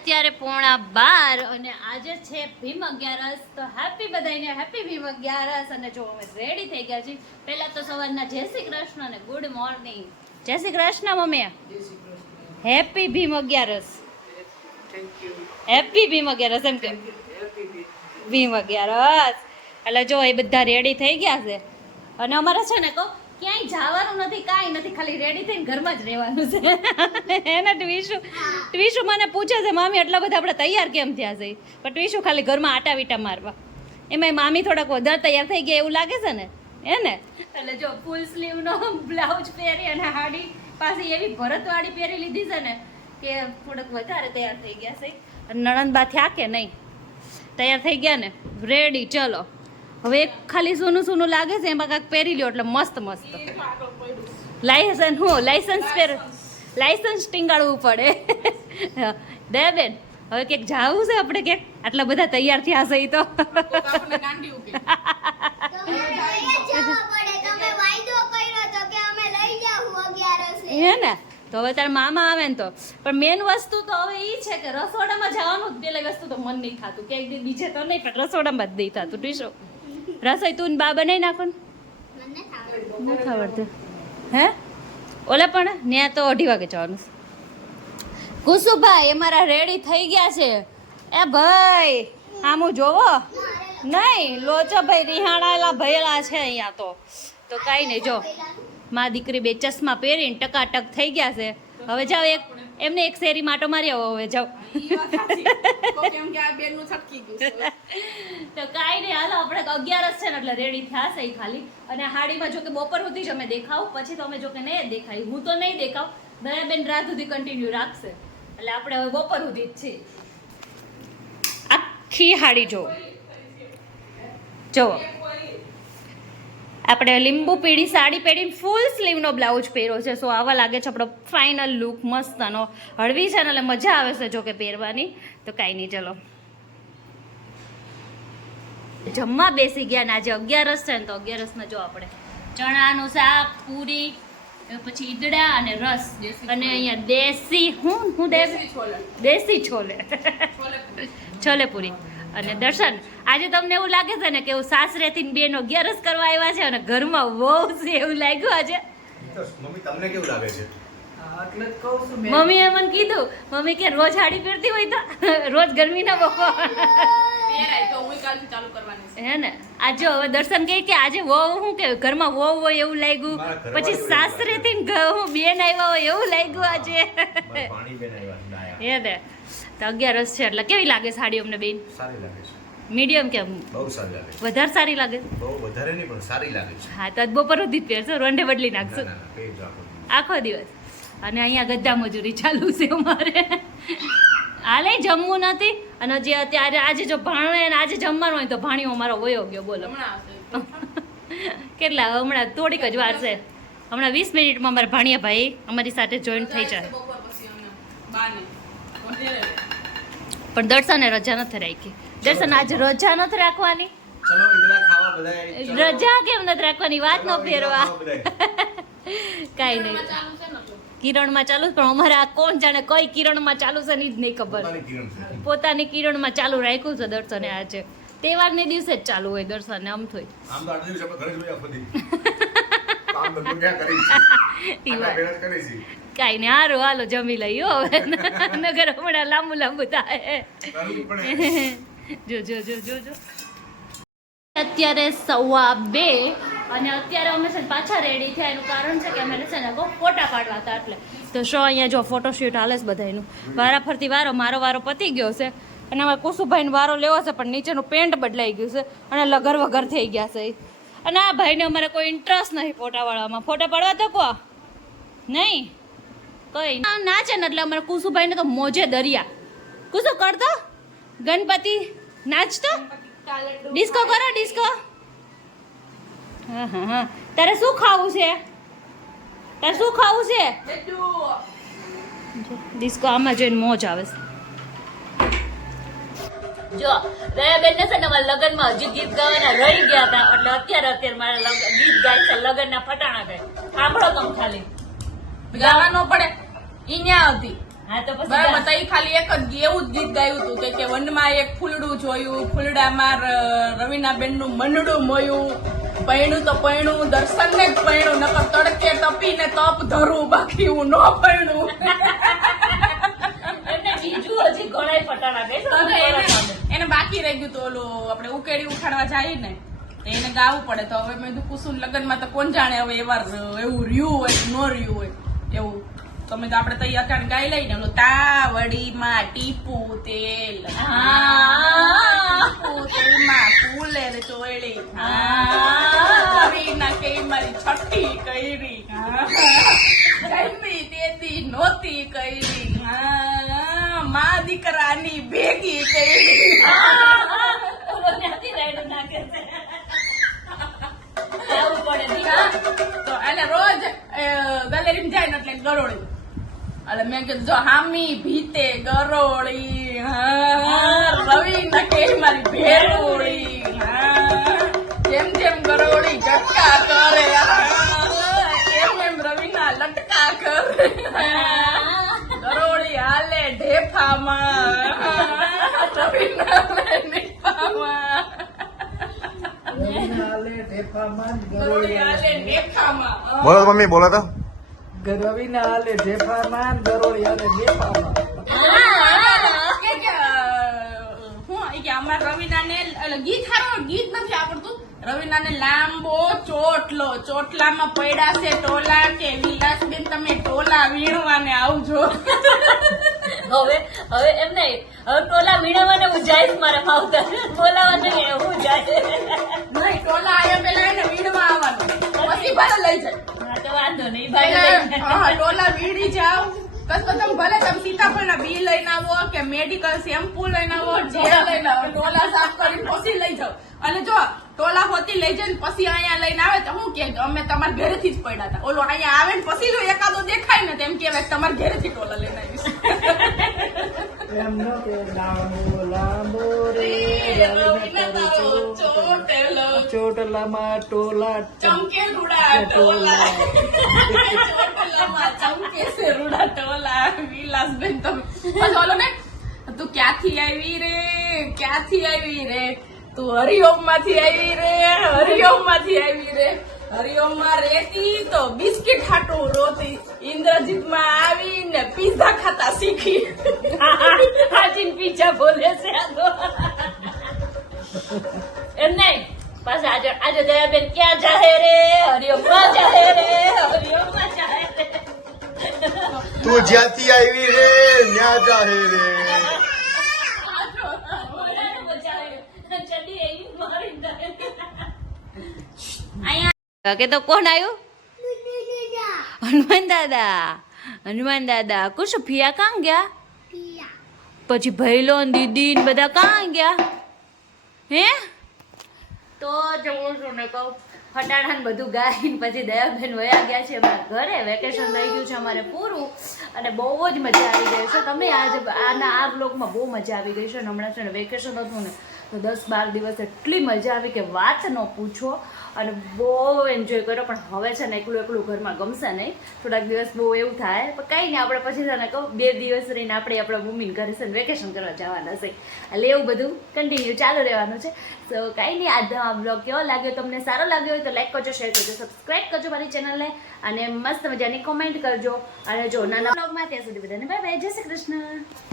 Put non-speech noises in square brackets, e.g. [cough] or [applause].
અત્યારે પોણા બાર અને આજે છે ભીમ અગિયારસ. તો હેપી બધાને હેપી ભીમ અગિયારસ. અને જો અમે રેડી થઈ ગયા છીએ પહેલા તો સવારના જય શ્રી કૃષ્ણ અને ગુડ મોર્નિંગ જય શ્રી કૃષ્ણ મમ્મી. હેપી ભીમ અગિયારસ. હેપી ભીમ અગિયારસ એમ કે. ભીમ. અગિયારસ. એટલે જો એ બધા રેડી થઈ ગયા છે. અને અમારે છે ને કહો ક્યાંય જવાનું નથી કાંઈ નથી ખાલી રેડી થઈને ઘરમાં જ રહેવાનું છે. એને ટ્વીશુ ટ્વીશુ મને પૂછે છે મામી એટલા બધા આપણે તૈયાર કેમ થયા છે? પણ ટ્વીશુ ખાલી ઘરમાં આટા વીટા મારવા. એમાં મામી થોડાક વધારે તૈયાર થઈ ગયા એવું લાગે છે ને? હે ને? એટલે જો ફૂલ સ્લીવનો બ્લાઉઝ પહેરી અને હાડી પાછી એવી ભરતવાળી પહેરી લીધી છે ને કે થોડોક વધારે તૈયાર થઈ ગયા છે. અને નણંદબા થયા કે નહીં? તૈયાર થઈ ગયા ને? રેડી ચલો. હવે એક ખાલી સૂનું સૂનું લાગે છે, એમાં કાંઈક પહેરી લ્યો એટલે મસ્ત મસ્ત. લાયસન્સ હું લાયસન્સ પહેર લાયસન્સ ટીંગાડવું પડે. દયાબેન હવે ક્યાંક જાવું છે આપણે ક્યાંક? આટલા બધા તૈયાર થયા છે તો. હે ને? તો હવે તારા મામા આવે ને તો. પણ મેન વસ્તુ તો હવે એ છે કે રસોડામાં જવાનું જ, પેલી વસ્તુ તો મન નહીં થતું. ક્યાંક બીજે તો નહીં, પણ રસોડામાં જ નહીં થતું ટીશો રસોઈ તું ને બા બનાવી નાખો ને. મને નથી આવડતું. હે? ઓલા પણ ત્યાં તો અઢી વાગે જવાનું કુસુભાઈ અમારા રેડી થઈ ગયા છે. એ ભાઈ આમ જોવો? નહીં લોચો ભાઈ રિહાણાયેલા ભયેલા છે અહીંયા તો. તો કાંઈ નહીં જો. મા દીકરી બે ચશ્મા પહેરીને ટકાટક થઈ ગયા છે. હવે જાઓ એક એમને એક શેરી માટો મારી આવો હવે જાવ તો કાંઈ નહીં હાલો આપણે અગિયારસ છે ને એટલે રેડી થયા છે ખાલી. અને હાડીમાં જો કે બપોર સુધી જ અમે દેખાવ પછી તો અમે જો કે નહીં દેખાય. હું તો નહીં દેખાવ. દયાબેન રાત સુધી કન્ટિન્યુ રાખશે. એટલે આપણે હવે બપોર સુધી જ છીએ. આખી હાડી જો જો આપણે લીંબુ પીળી સાડી પહેરીને ફૂલ સ્લીવનો બ્લાઉઝ પહેર્યો છે. સો આવા લાગે છે આપણો ફાઇનલ લુક મસ્તનો હળવી છે એટલે મજા આવે છે જોકે પહેરવાની. તો કાંઈ નહીં ચલો. જમવા બેસી ગયા ને આજે અગિયારસ છે ને તો અગિયારસમાં જો આપણે ચણાનું શાક પૂરી પછી ઈદડા અને રસ. અને અહીંયા દેશી હું હું દેશી? છોલે. દેશી છોલે. છોલે પૂરી. અને દર્શન. આજે તમને એવું લાગે છે ને કે હું સાસરેથી બેનો અગિયારસ કરવા આવ્યા છે અને ઘરમાં વહુ છે એવું લાગ્યું આજે? મમ્મી તમને કેવું લાગે છે? એટલે જ કહું છું મેં. મમ્મીએ મને કીધું મમ્મી કે રોજ હાડી પહેરતી હોય તો? રોજ ગરમીના બપોર. હે ને? આજે હવે દર્શન કહે કે આજે વહુ શું કે ઘરમાં વહુ હોય એવું લાગ્યું. પછી સાસરે સાસરેથી ને હું બેન આવ્યા હોય એવું લાગ્યું આજે. હે ને? તો અગિયારસ છે એટલે કેવી લાગે સાડી અમને બેન? સારી લાગે છે. મીડિયમ કેમ બહુ સારી લાગે છે. વધારે સારી લાગે? બહુ વધારે નહીં પણ સારી લાગે છે. હા તો બપોર સુધી પહેરશો રોંઢે બદલી નાખશું. આખો દિવસ. અને અહીંયા ગદ્દા મજૂરી ચાલુ છે અમારે. હાલે જમવું નથી. અને જે અત્યારે આજે જો ભાણો આજે જમવાનું હોય તો ભાણીઓ મારો વયો ગયો બોલો. [laughs] કેટલા? હમણાં થોડીક જ વાર છે. હમણાં વીસ મિનિટમાં અમારા ભાણિયા ભાઈ અમારી સાથે જોઈન્ટ થઈ જાય. પણ દર્શને રજા નથી રાખી. દર્શન આજે રજા નથી રાખવાની. ચલો ઈદડા ખાવા બધાય. ચલો. રજા કેમ નથી રાખવાની? વાત ન ફેરવા. [laughs] કાંઈ નહીં. કિરણમાં ચાલુ પણ અમારે આ કોણ જાણે કઈ કિરણમાં ચાલુ છે ને જ નહીં ખબર. પોતાની કિરણમાં ચાલુ રાખ્યું છે દર્શને આજે. તહેવારને દિવસે જ ચાલુ હોય દર્શને આમ થોય. [laughs] કાંઈ નહીં હારું હાલો જમી લઈ હવે. [laughs] નગર હમણાં લાંબુ લાંબુ થાય. [laughs] જો જો જો જો જો. અત્યારે સવા બે. અને અત્યારે અમે છે ને પાછા રેડી થયા. એનું કારણ છે કે અમે છે ને ફોટા પાડવા હતા એટલે. તો શો અહીંયા જો ફોટોશૂટ હાલે છે બધાયનું. વારા ફરતી વારો મારો વારો પતી ગયો છે. અને અમારે કુસુભાઈનો વારો લેવો છે પણ નીચેનું પેન્ટ બદલાઈ ગયું છે અને લગર વગર થઈ ગયા છે અને આ ભાઈને અમારે કોઈ ઇન્ટરેસ્ટ નથી ફોટા પાડવામાં ફોટા પાડવા તો કો નહીં? કઈ ના. નાચે ને એટલે અમારે કુસુભાઈને તો મોજે દરિયા. કુસુ કરતો? ગણપતિ નાચતો? ડિસ્કો કરો ડિસ્કો. તારે શું ખાવું છે? તારે શું ખાવું છે? ડિસ્કો આમાં જોઈને મોજ આવે છે. જો દયાબેન ને છે ને મારા લગ્નમાં હજી ગીત ગાવાના રહી ગયા હતા. એટલે અત્યારે અત્યારે મારા લગ્ન ગીત ગાય છે લગ્નના ફટાણા ગાય. સાંભળો તમે ખાલી. ગાવાનો પડે. ઈ ન્યા હતી હા તો પછી બરાબર તો ખાલી એક જ એવું જ ગીત ગાયું હતું કે કે વનમાં એક ફૂલડું જોયું ફૂલડામાં રવિના રવીનાબેનનું મનડું મોયું. પૈણું તો પૈણું દર્શન ને જ પૈણું નકર તડકે તપીને તપ ધરું બાકી હું ન પૈણું. એમને બીજું હજી ઘણાય પટાણા કહીશું એને બાકી રહી ગયું તો ઓલું આપણે ઉકેડી ઉખાડવા જાય ને એને ગાવું પડે. તો હવે મેં કુસુમ લગ્નમાં તો કોણ જાણે હવે એવા એવું રહ્યું હોય ન રહ્યું હોય. એવું. તમે તો આપણે તો ઈ અટાણ ગાઈ લઈને ઓલું તાવડીમાં ટીપું તેલ. હા. ટીપું તેલમાં કુલેર ચોળી હા. રવીના કે મારી છઠ્ઠી કઈરી જન્મી તેથી હા, મા દીકરાની ભેગી એને રોજ ગેલેરી એટલે ગરોળી. એટલે મેં કીધું, જો હામી ભીતે ગરોળી, હા, રવિ નકે મારી ભેરોળી, હા. જેમ જેમ ગરોળી ઝટકા કરે હા, એમ એમ રવિના લટકા કરે હા. ગરોળી હાલે ઢેફામાં હા, રવિના હાલે નીફામાં ગરોળી હાલે ઢેફામાં બોલો મમ્મી બોલો તો. રવિના હાલે ઢેફામાં ને ગરોળી હાલે જેફામાં કે કે, હું ઈ કે અમાર રવિનાને ગીત હારો? ગીત નથી આવડતું. રવિનાને લાંબો ચોટલો ચોટલામાં પડ્યા છે ટોલા કે વિલાસબેન તમે ટોલા વીણવાને આવજો. હવે હવે એમ નહીં. હવે ટોલા વીણવાને હું જાય મારા માવતર. બોલાવા નહીં હું જાય નહીં ટોલા આયા પેલા એને મીણવા આવવાનું. પછી ભલે લઈ જાય. તો વાંધો નહીં ભાઈ હા, ટોલા વીણી જાવ બસ તમે ભલે તમે સીતાફળના બી કે મેડિકલ શેમ્પુ લઈને આવો જેલ લઈને આવો ટોલા સાફ કરીને પછી લઈ જાઓ. અને જો ટોલા હોતી લઈ જાય પછી અહીંયા લઈને આવે તો હું કે અમે તમારા ઘરેથી જ પડ્યા હતા. ઓલો અહીંયા આવે ને પછી જો એકાદો દેખાય ને તેમ કહેવાય તમારા ઘરેથી ટોલા લઈને આવીશ. ચોટલામાં ટોલા ચમકે રૂડા ટોલા. ચોટલામાં ચમકે રૂડા ટોલા. વિલાસબેન તમે ઓલો ને તું ક્યાંથી આવી રે? ક્યાંથી આવી રે? તું હરિઓમમાંથી આવી રે હરિઓમમાંથી આવી રે. હરિઓમમાં રહેતી તો બિસ્કિટ હાટું રોતી ઇન્દ્રજીતમાં આવી ને પીઝા ખાતા શીખી. હાજીન પીછા બોલે છે આ તો. એમ નહીં? પાછા આજે આજે દયાબેન ક્યાં જાહે રે? હરિઓમમાં જાહે રે, હરિઓમમાં જાહે રે. તું જ્યાંથી આવી રે ન્યા જાહે રે. કે તો કોણ આવ્યું હનુમાન દાદા. હનુમાન દાદા કુશ ફિયા કાં ગયા? પછી ભૈલો દીદી ને બધા કાં ગયા? હે? તો જવું છું ને કહું? ફટાણા ને બધું ગાઈને પછી દયાબેન વયા ગયા છે અમારા ઘરે. વેકેશન થઈ ગયું છે અમારે પૂરું. અને બહુ જ મજા આવી ગઈ છે. તમે આજ આના આ બ્લોગમાં બહુ મજા આવી ગઈ છે. હમણાં છે ને વેકેશન હતું ને તો દસ બાર દિવસ એટલી મજા આવી કે વાત ન પૂછો અને બહુ એન્જોય કર્યો પણ હવે છે ને એકલું એકલું ઘરમાં ગમશે નહીં. થોડાક દિવસ બહુ એવું થાય, પણ કંઈ નહીં, આપણે પછી છે ને કહું, બે દિવસ રહીને આપણે આપણા મમ્મીને ઘરે છે ને વેકેશન કરવા જવાના છે. એટલે એવું બધું કન્ટિન્યુ ચાલુ રહેવાનું છે. તો કાંઈ નહીં, આજનો બ્લોગ કેવો લાગ્યો, તમને સારો લાગ્યો હોય તો લાઈક કરજો શેર કરજો સબસ્ક્રાઈબ કરજો મારી ચેનલને અને મસ્ત મજાની કોમેન્ટ કરજો. અને જો નાના બ્લોગમાં ત્યાં સુધી બધાને બાય બાય જય શ્રી કૃષ્ણ.